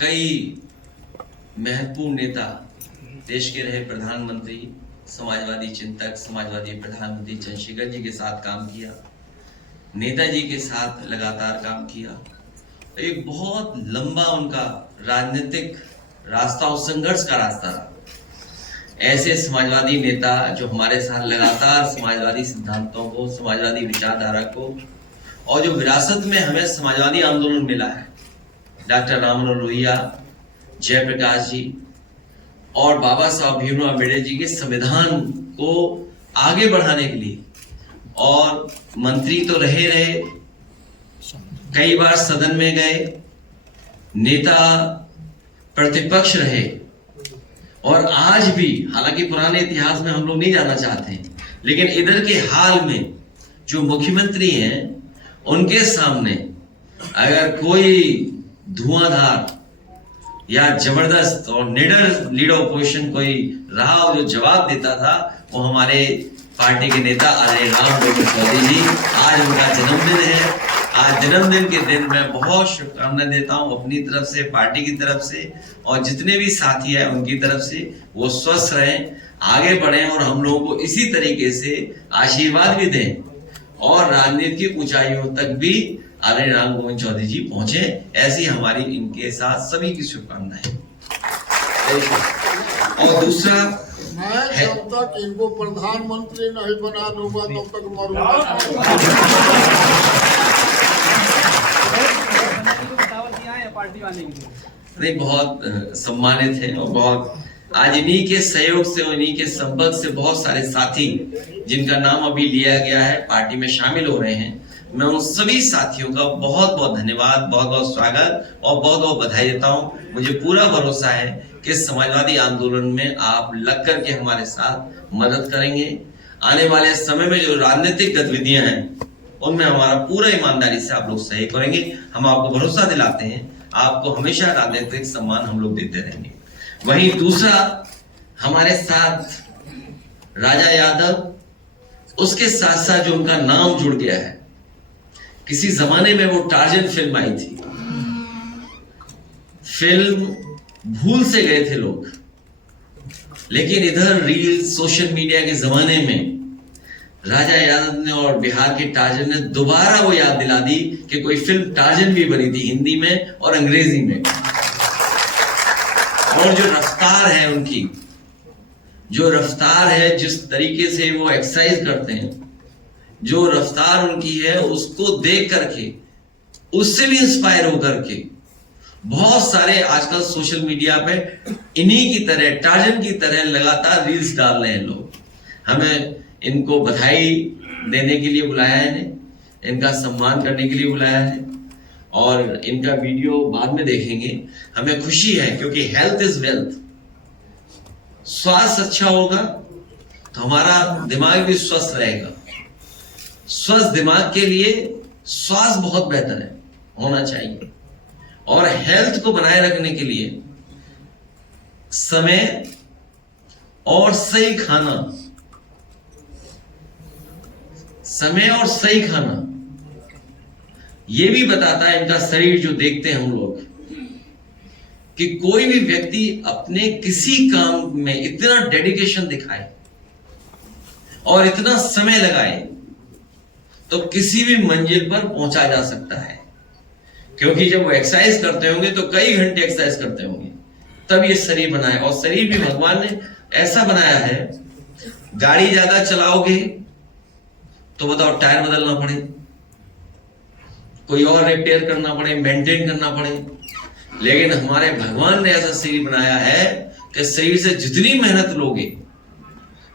कई महत्वपूर्ण नेता, देश के रहे प्रधानमंत्री, समाजवादी चिंतक, समाजवादी प्रधानमंत्री चंद्रशेखर जी के साथ काम किया, नेताजी के साथ लगातार काम किया। एक बहुत लंबा उनका राजनीतिक रास्ता और संघर्ष का रास्ता रहा। ऐसे समाजवादी नेता जो हमारे साथ लगातार समाजवादी सिद्धांतों को, समाजवादी विचारधारा को और जो विरासत में हमें समाजवादी आंदोलन मिला है, डॉक्टर राम मनोहर लोहिया, जयप्रकाश जी और बाबा साहब भीमराव अम्बेडकर जी के संविधान को आगे बढ़ाने के लिए, और मंत्री तो रहे, कई बार सदन में गए, नेता प्रतिपक्ष रहे, और आज भी, हालांकि पुराने इतिहास में हम लोग नहीं जाना चाहते हैं, लेकिन इधर के हाल में जो मुख्यमंत्री हैं उनके सामने अगर कोई धुआंधार या जबरदस्त और निडर लीडर ऑपोजिशन कोई रहा और जो जवाब देता था, वो हमारे पार्टी के नेता आदरणीय राम गोविंद चौधरी जी। आज उनका जन्मदिन है। आज जन्मदिन के दिन मैं बहुत शुभकामनाएं देता हूं अपनी तरफ से, पार्टी की तरफ से, और जितने भी साथी हैं उनकी तरफ से। वो स्वस्थ रहें, आगे बढ़ें और हम लोगों को इसी तरीके से आशीर्वाद भी दें और राजनीति की ऊंचाइयों तक भी आदरणीय राम गोविंद चौधरी जी पहुंचे। ऐसी हमारी इनके साथ सभी की शुभकामनाएं। और दूसरा, मैं जब तक इनको प्रधानमंत्री नहीं बना दूंगा तब तक मरूंगा। नहीं, बहुत सम्मानित है और बहुत आज इन्हीं के सहयोग से और इन्हीं के संपर्क से बहुत सारे साथी जिनका नाम अभी लिया गया है पार्टी में शामिल हो रहे हैं। मैं उन सभी साथियों का बहुत बहुत धन्यवाद, बहुत बहुत स्वागत और बहुत बहुत बधाई देता हूं। मुझे पूरा भरोसा है कि समाजवादी आंदोलन में आप लग करके हमारे साथ मदद करेंगे। आने वाले समय में जो राजनीतिक गतिविधियां हैं उनमें हमारा पूरा ईमानदारी से आप लोग सहयोग करेंगे। हम आपको भरोसा दिलाते हैं, आपको हमेशा राजनीतिक सम्मान हम लोग देते रहेंगे। वहीं दूसरा, हमारे साथ राजा यादव, उसके साथ साथ जो उनका नाम जुड़ गया है, किसी जमाने में वो टार्जन फिल्म आई थी, फिल्म भूल से गए थे लोग, लेकिन इधर रील सोशल मीडिया के जमाने में राजा यादव ने और बिहार के टार्जन ने दोबारा वो याद दिला दी कि कोई फिल्म टार्जन भी बनी थी हिंदी में और अंग्रेजी में। और जो रफ्तार है उनकी, जो रफ्तार है, जिस तरीके से वो एक्सरसाइज करते हैं, जो रफ्तार उनकी है, उसको देख करके, उससे भी इंस्पायर होकर के बहुत सारे आजकल सोशल मीडिया पे इन्हीं की तरह, टार्जन की तरह लगातार रील्स डाल रहे हैं लोग। हमें इनको बधाई देने के लिए बुलाया है, इनका सम्मान करने के लिए बुलाया है और इनका वीडियो बाद में देखेंगे। हमें खुशी है क्योंकि हेल्थ इज वेल्थ। स्वास्थ्य अच्छा होगा तो हमारा दिमाग भी स्वस्थ रहेगा। स्वस्थ दिमाग के लिए स्वास्थ्य बहुत बेहतर है, होना चाहिए। और हेल्थ को बनाए रखने के लिए समय और सही खाना, समय और सही खाना, यह भी बताता है इनका शरीर जो देखते हैं हम लोग, कि कोई भी व्यक्ति अपने किसी काम में इतना डेडिकेशन दिखाए और इतना समय लगाए तो किसी भी मंजिल पर पहुंचा जा सकता है। क्योंकि जब वो एक्सरसाइज करते होंगे तो कई घंटे एक्सरसाइज करते होंगे, तब ये शरीर बना है। और शरीर भी भगवान ने ऐसा बनाया है, गाड़ी ज्यादा चलाओगे तो बताओ टायर बदलना पड़े, कोई और रिपेयर करना पड़े, मेंटेन करना पड़े, लेकिन हमारे भगवान ने ऐसा शरीर बनाया है कि शरीर से जितनी मेहनत लोगे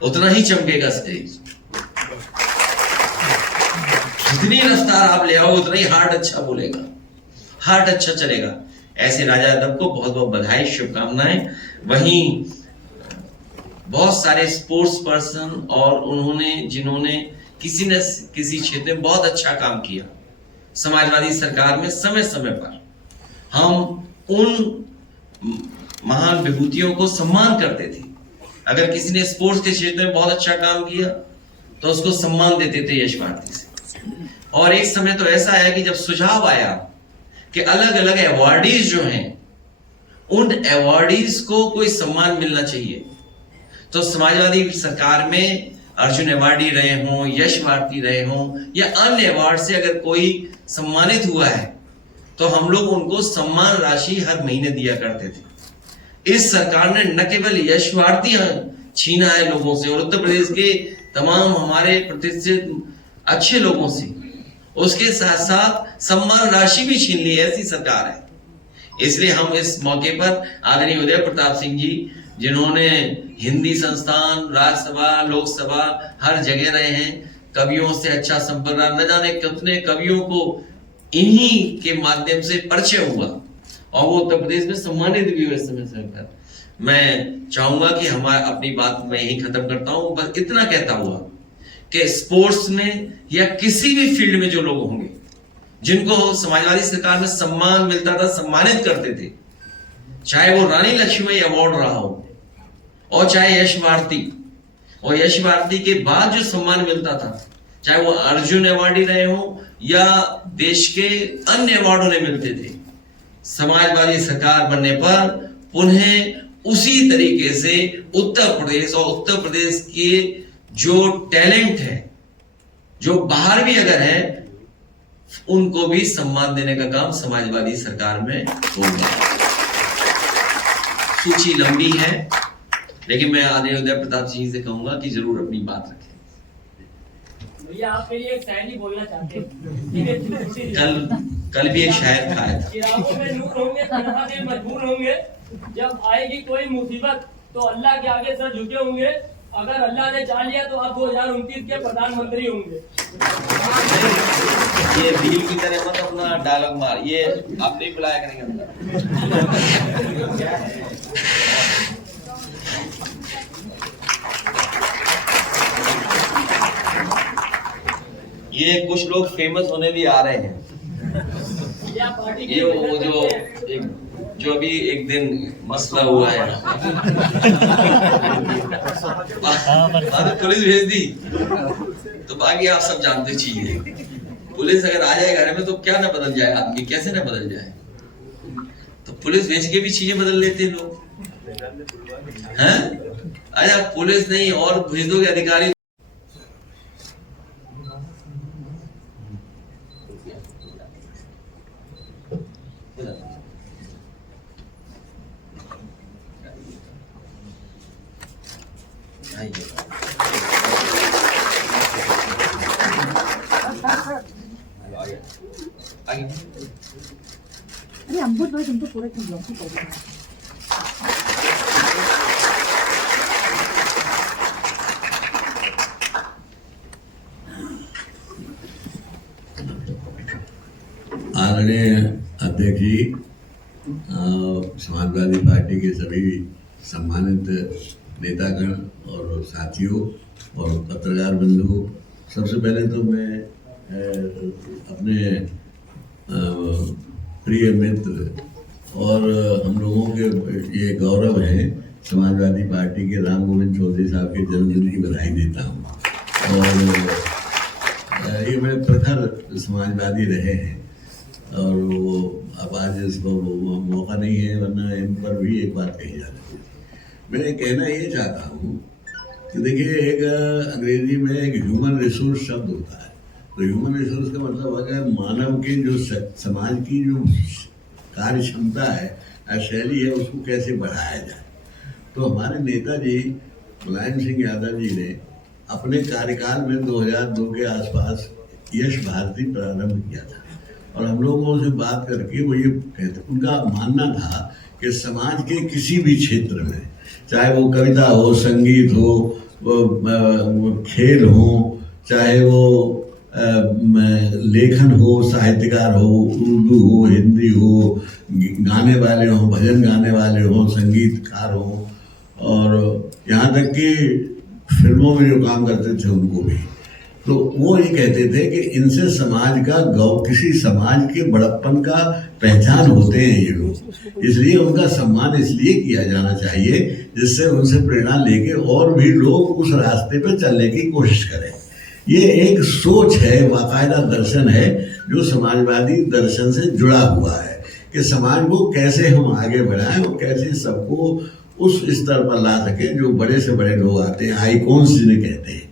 उतना ही चमकेगा शरीर। जितनी रफ्तार आप ले आओ उतना ही हार्ट अच्छा बोलेगा, हार्ट अच्छा चलेगा। ऐसे राजा यादव को बहुत बहुत बधाई, शुभकामनाएं। वहीं बहुत सारे स्पोर्ट्स पर्सन और उन्होंने, जिन्होंने किसी न किसी क्षेत्र में बहुत अच्छा काम किया समाजवादी सरकार में, समय समय पर हम उन महान विभूतियों को सम्मान करते थे। अगर किसी ने स्पोर्ट्स के क्षेत्र में बहुत अच्छा काम किया तो उसको सम्मान देते थे यश भारती से। और एक समय तो ऐसा है कि जब सुझाव आया कि अलग अलग अवार्डीज जो हैं उन अवॉर्डीज को कोई सम्मान मिलना चाहिए। तो समाजवादी सरकार में अर्जुन अवार्डी रहे हों, यश भारती रहे हों या अन्य अवार्ड से अगर कोई सम्मानित हुआ है तो हम लोग उनको सम्मान राशि हर महीने दिया करते थे। इस सरकार ने न केवल यश भारती छीना है लोगों से और उत्तर प्रदेश के तमाम हमारे प्रतिष्ठित अच्छे लोगों से, उसके साथ साथ सम्मान राशि भी छीन ली। ऐसी सरकार है। इसलिए हम इस मौके पर आदरणीय उदय प्रताप सिंह जी, जिन्होंने हिंदी संस्थान, राज्यसभा, लोकसभा हर जगह रहे हैं, कवियों से अच्छा संपर्क रहा, न जाने कितने कवियों को इन्हीं के माध्यम से परिचय हुआ और वो उत्तर प्रदेश में सम्मानित भी हुए। समय पर मैं चाहूंगा कि हमारा अपनी बात मैं यही खत्म करता हूं, बस इतना कहता हुआ कि स्पोर्ट्स में या किसी भी फील्ड में जो लोग होंगे जिनको समाजवादी सरकार में सम्मान मिलता था, सम्मानित करते थे, चाहे वो रानी लक्ष्मीबाई अवार्ड रहा हो और चाहे यश भारती, और यश भारती के बाद जो सम्मान मिलता था, चाहे वो अर्जुन अवार्डी रहे हो या देश के अन्य अवार्ड उन्हें मिलते थे, समाजवादी सरकार बनने पर पुनः उसी तरीके से उत्तर प्रदेश और उत्तर प्रदेश के जो टैलेंट है, जो बाहर भी अगर है, उनको भी सम्मान देने का काम समाजवादी सरकार में होगा। सूची लंबी है, लेकिन मैं आदरणीय उदय प्रताप सिंह से कहूंगा कि जरूर अपनी बात रखें। भैया आपके लिए एक शायरी बोलना चाहते हैं। कल भी एक शायर खाया था। चिरागों में नूर होंगे, तन्हा दिल मजबूर होंगे, जब आएगी कोई मुसीबत तो अल्लाह के आगे सर झुके होंगे, अगर अल्लाह ने चाह लिया तो आप 2029 के प्रधानमंत्री होंगे। ये भील की तरह मत अपना डायलॉग मार, ये आप नहीं बुलाया करेंगे अंदर। ये कुछ लोग फेमस होने भी आ रहे हैं। ये वो जो अभी एक दिन मसला हुआ है, पुलिस भेज दी, तो बाकी आप सब जानते चीजें। पुलिस अगर आ जाए घर में तो क्या ना बदल जाए आदमी, कैसे ना बदल जाए। तो पुलिस भेज के भी चीजें बदल लेते लोग हैं। अच्छा, पुलिस नहीं और भेज दोगे अधिकारी। अरे अम्बुज भाई तुम तो पूरे ब्लॉग ही कर रहे हो। आदरणीय अध्यक्ष जी, समाजवादी पार्टी के सभी सम्मानित नेतागण और साथियों और पत्रकार बंधु, सबसे पहले तो मैं अपने प्रिय मित्र और हम लोगों के ये गौरव है समाजवादी पार्टी के राम गोविंद चौधरी साहब के जन्मदिन की बधाई देता हूँ। और ये मैं प्रखर समाजवादी रहे हैं और वो अब आज इसको मौका नहीं है, वरना इन पर भी एक बात कही जा रही है। मैं कहना ये चाहता हूँ कि देखिए, एक अंग्रेजी में एक ह्यूमन रिसोर्स शब्द होता है। तो ह्यूमन रिसोर्स का मतलब अगर मानव के जो समाज की जो कार्य क्षमता है, शैली है, उसको कैसे बढ़ाया जाए। तो हमारे नेताजी मुलायम सिंह यादव जी ने अपने कार्यकाल में 2002 के आसपास यश भारती प्रारंभ किया था और हम लोगों से बात करके वो ये कहते, उनका मानना था कि समाज के किसी भी क्षेत्र में, चाहे वो कविता हो, संगीत हो, खेल हो, चाहे वो लेखन हो, साहित्यकार हो, उर्दू हो, हिंदी हो, गाने वाले हो, भजन गाने वाले हो, संगीतकार हो, और यहाँ तक कि फिल्मों में जो काम करते थे उनको भी। तो वो ये कहते थे कि इनसे समाज का किसी समाज के बड़प्पन का पहचान होते हैं ये लोग, इसलिए उनका सम्मान इसलिए किया जाना चाहिए जिससे उनसे प्रेरणा लेके और भी लोग उस रास्ते पर चलने की कोशिश करें। ये एक सोच है, बाकायदा दर्शन है जो समाजवादी दर्शन से जुड़ा हुआ है कि समाज को कैसे हम आगे बढ़ाएं और कैसे सबको उस स्तर पर ला सके जो बड़े से बड़े लोग आते हैं, आइकॉन्स जिन्हें कहते हैं,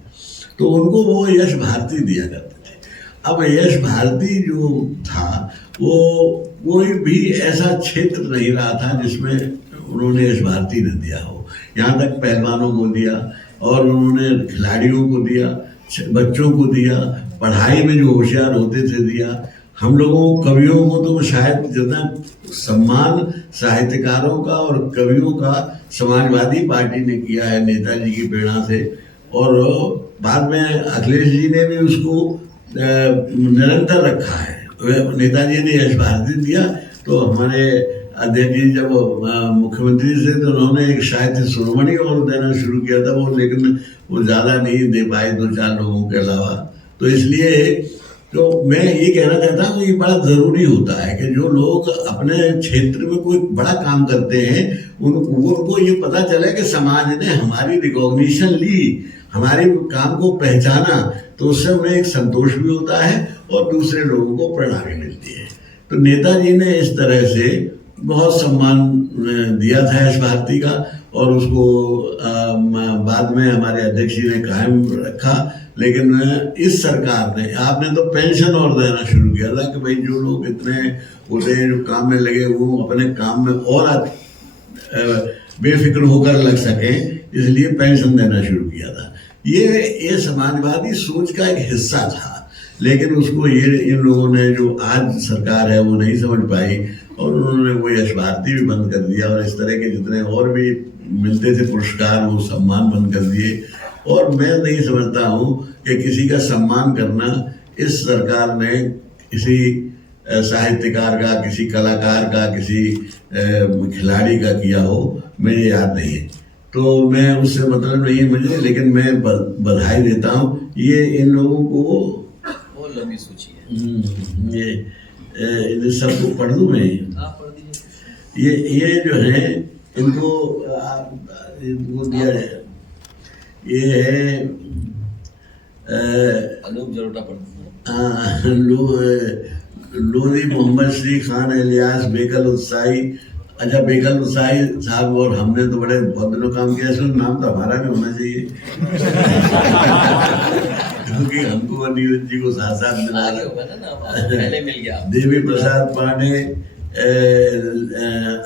तो उनको वो यश भारती दिया करते थे। अब यश भारती जो था वो कोई भी ऐसा क्षेत्र नहीं रहा था जिसमें उन्होंने यश भारती ने दिया हो। यहाँ तक पहलवानों को दिया और उन्होंने खिलाड़ियों को दिया, बच्चों को दिया, पढ़ाई में जो होशियार होते थे दिया। हम लोगों कवियों को तो शायद जितना सम्मान साहित्यकारों का और कवियों का समाजवादी पार्टी ने किया है नेताजी की प्रेरणा से, और बाद में अखिलेश जी ने भी उसको निरंतर रखा है। नेताजी ने यश भारती दिया तो हमारे अध्यक्ष जी जब मुख्यमंत्री थे तो उन्होंने एक साहित्य शिरोमणि और देना शुरू किया था वो, लेकिन वो ज़्यादा नहीं दे पाए 2-4 लोगों के अलावा। तो इसलिए तो मैं ये कहना चाहता हूँ ये बड़ा ज़रूरी होता है कि जो लोग अपने क्षेत्र में कोई बड़ा काम करते हैं उनको ये पता चले कि समाज ने हमारी रिकॉग्निशन ली, हमारे काम को पहचाना, तो उससे उन्हें एक संतोष भी होता है और दूसरे लोगों को प्रेरणा भी मिलती है। तो नेताजी ने इस तरह से बहुत सम्मान दिया था यश भारती का, और उसको बाद में हमारे अध्यक्ष जी ने कायम रखा। लेकिन इस सरकार ने, आपने तो पेंशन और देना शुरू किया था कि भाई जो लोग इतने होते हैं जो काम में लगे वो अपने काम में और बेफिक्र होकर लग सकें, इसलिए पेंशन देना शुरू किया था। ये समाजवादी सोच का एक हिस्सा था, लेकिन उसको ये इन लोगों ने जो आज सरकार है वो नहीं समझ पाई और उन्होंने वो यश भारती भी बंद कर दिया, और इस तरह के जितने और भी मिलते थे पुरस्कार वो सम्मान बंद कर दिए। और मैं नहीं समझता हूँ कि किसी का सम्मान करना इस सरकार ने किसी साहित्यकार का, किसी कलाकार का, किसी खिलाड़ी का किया हो, मुझे याद नहीं है। तो मैं उससे मतलब नहीं है मुझे, लेकिन मैं बधाई देता हूँ ये इन लोगों को। बहुत लंबी सूची है, ये सबको पढ़ दूँ मैं? पढ़ दीजिए। ये जो है इनको दिया है। ये है अनूप जलोटा पढ़ लोधी मोहम्मद श्री खान इलियास बेकल उत्साही। अच्छा, बेकल उत्साही साहब, और हमने तो बड़े बहुत दिनों काम किया, इसमें नाम तो हमारा भी होना चाहिए क्योंकि हमको नीरज जी को साथ साथ मिला पहले मिल गया। देवी प्रसाद पांडे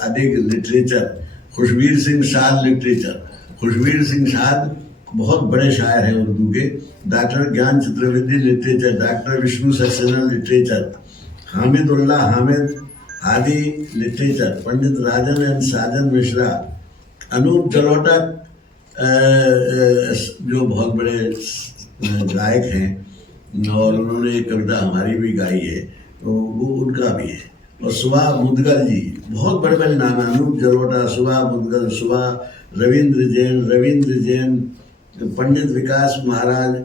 अधिक लिटरेचर, खुशबीर सिंह साध लिटरेचर। खुशबीर सिंह साध बहुत बड़े शायर हैं उर्दू के। डॉक्टर ज्ञान Chaturvedi literature, doctor Vishnu Saxena literature, Hamidullah Hamid आदि लिटरेचर, पंडित राजन एंड साजन मिश्रा, अनूप जलोटा जो बहुत बड़े गायक हैं और उन्होंने एक कविता हमारी भी गाई है, तो वो उनका भी है। और सुभा मुदगल जी, बहुत बड़े बड़े नाम हैं, अनूप जलोटा, सुभा मुदगल, सुभा, रविंद्र जैन, पंडित विकास महाराज।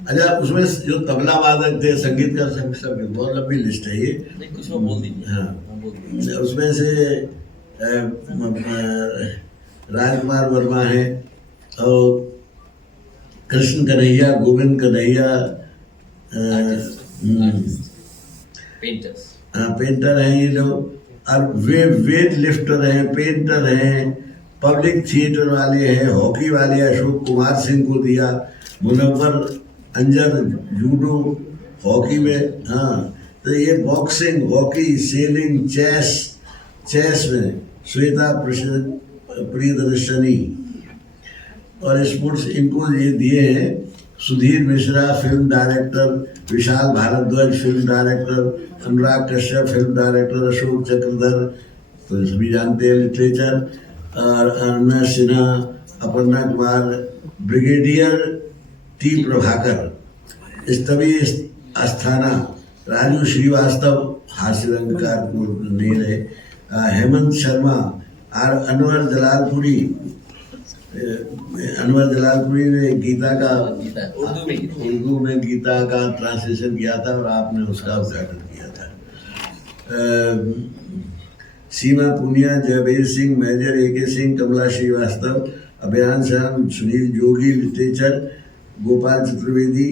अच्छा, उसमें जो तबला वादक थे, संगीत का सब बहुत लंबी लिस्ट है ये, कुछ बोल दीजिए। हाँ, उसमें से राजकुमार वर्मा है और कृष्ण कन्हैया, गोविंद कन्हैया, पेंटर हैं ये लोग। और वेट लिफ्टर हैं, पेंटर हैं, पब्लिक थिएटर वाले हैं, हॉकी वाले अशोक कुमार सिंह को दिया, मुनव्वर अंजर जूडो हॉकी में। हाँ, तो ये बॉक्सिंग, हॉकी, सेलिंग, चेस में श्वेता प्रियदर्शनी, और स्पोर्ट्स इनको ये दिए हैं। Sudhir Mishra film director, Vishal Bhardwaj film director, Anurag Kashyap film director, Ashok Chakradhar तो सभी जानते हैं लिटरेचर, और अरुणा सिन्हा, अपर्णा कुमार, ब्रिगेडियर टी प्रभाकर, स्तवी अस्थाना, राजू श्रीवास्तव हास्य रंगकार को नहीं रहे, हेमंत शर्मा, और अनवर जलालपुरी ने गीता का उर्दू में गीता का ट्रांसलेशन किया था और आपने उसका उद्घाटन किया था। सीमा पुनिया, जयवीर सिंह, मेजर AK सिंह, कमला श्रीवास्तव, अभियान श्याम, सुनील जोगी लिटरेचर, गोपाल चतुर्वेदी,